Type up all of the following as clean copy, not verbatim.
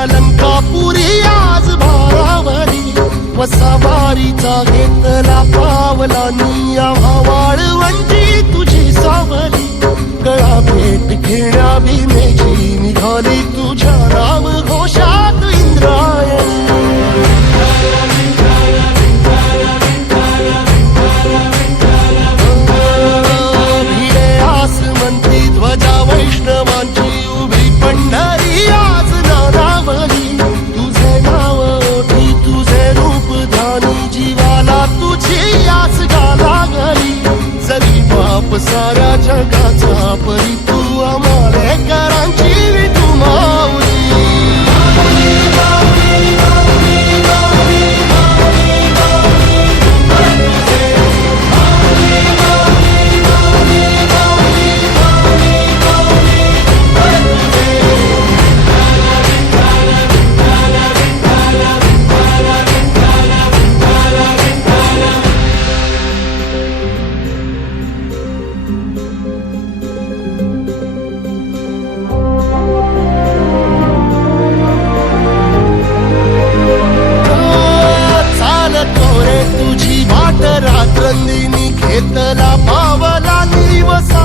अलंकापुरी आज भारावरी वसावारीचा घेतला पावलांनी वाळवंटी तुझी सावली गळा भेट घेण्या भीमेची निघाली तुझ्या नाम घोषात इंद्रायणी भिडे आसमंती ध्वजा वैष्णवांची उभी पंढरी आज नानावली तुझे नाव ओठी तुझे रूप ध्यानी जीवाला तुझी आस लागली जरी बाप साऱ्या जगाचा परी तू आमालेकरांची विठू माऊली रात्रंदिनी घेतला पावला निवसा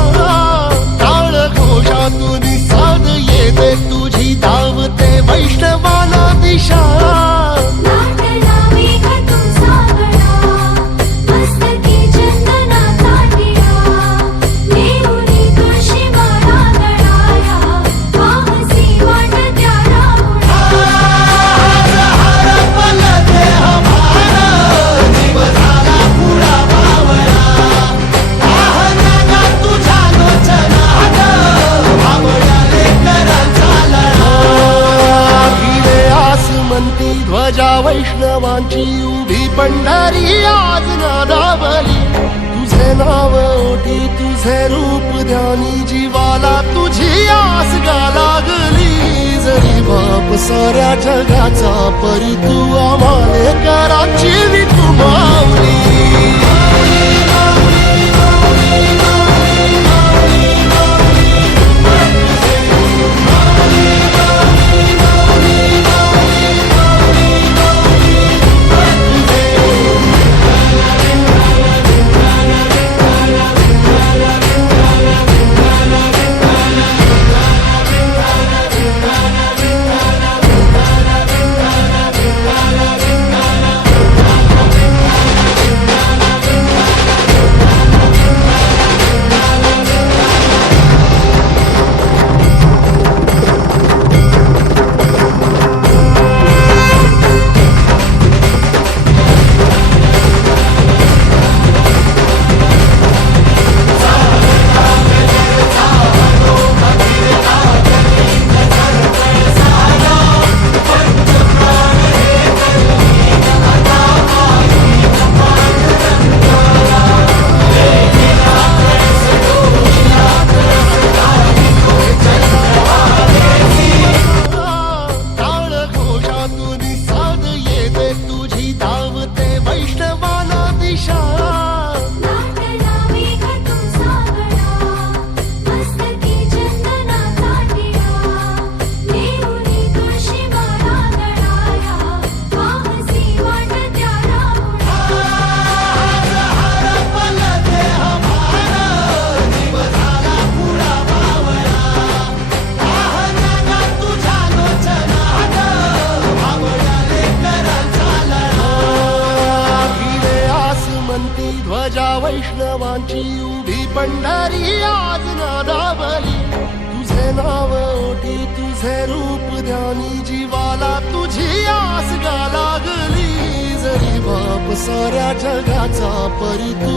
टाळ घोषातून साध येते तुझी धावते वैष्णवाला दिशा ध्वजा वैष्णवांची उभी पंढरी आज नादावली तुझे नाव ओठी तुझे रूप ध्यानी जीवाला तुझी आस लागली जरी बाप साऱ्या जगाचा परी तू आमालेकरांची विठू माऊली ध्वजा वैष्णवांची उभी पंढरी आज नादावली तुझे नाव ओठी तुझे रूप ध्यानी जीवाला तुझी आस लागली जरी बाप साऱ्या जगाचा परी तू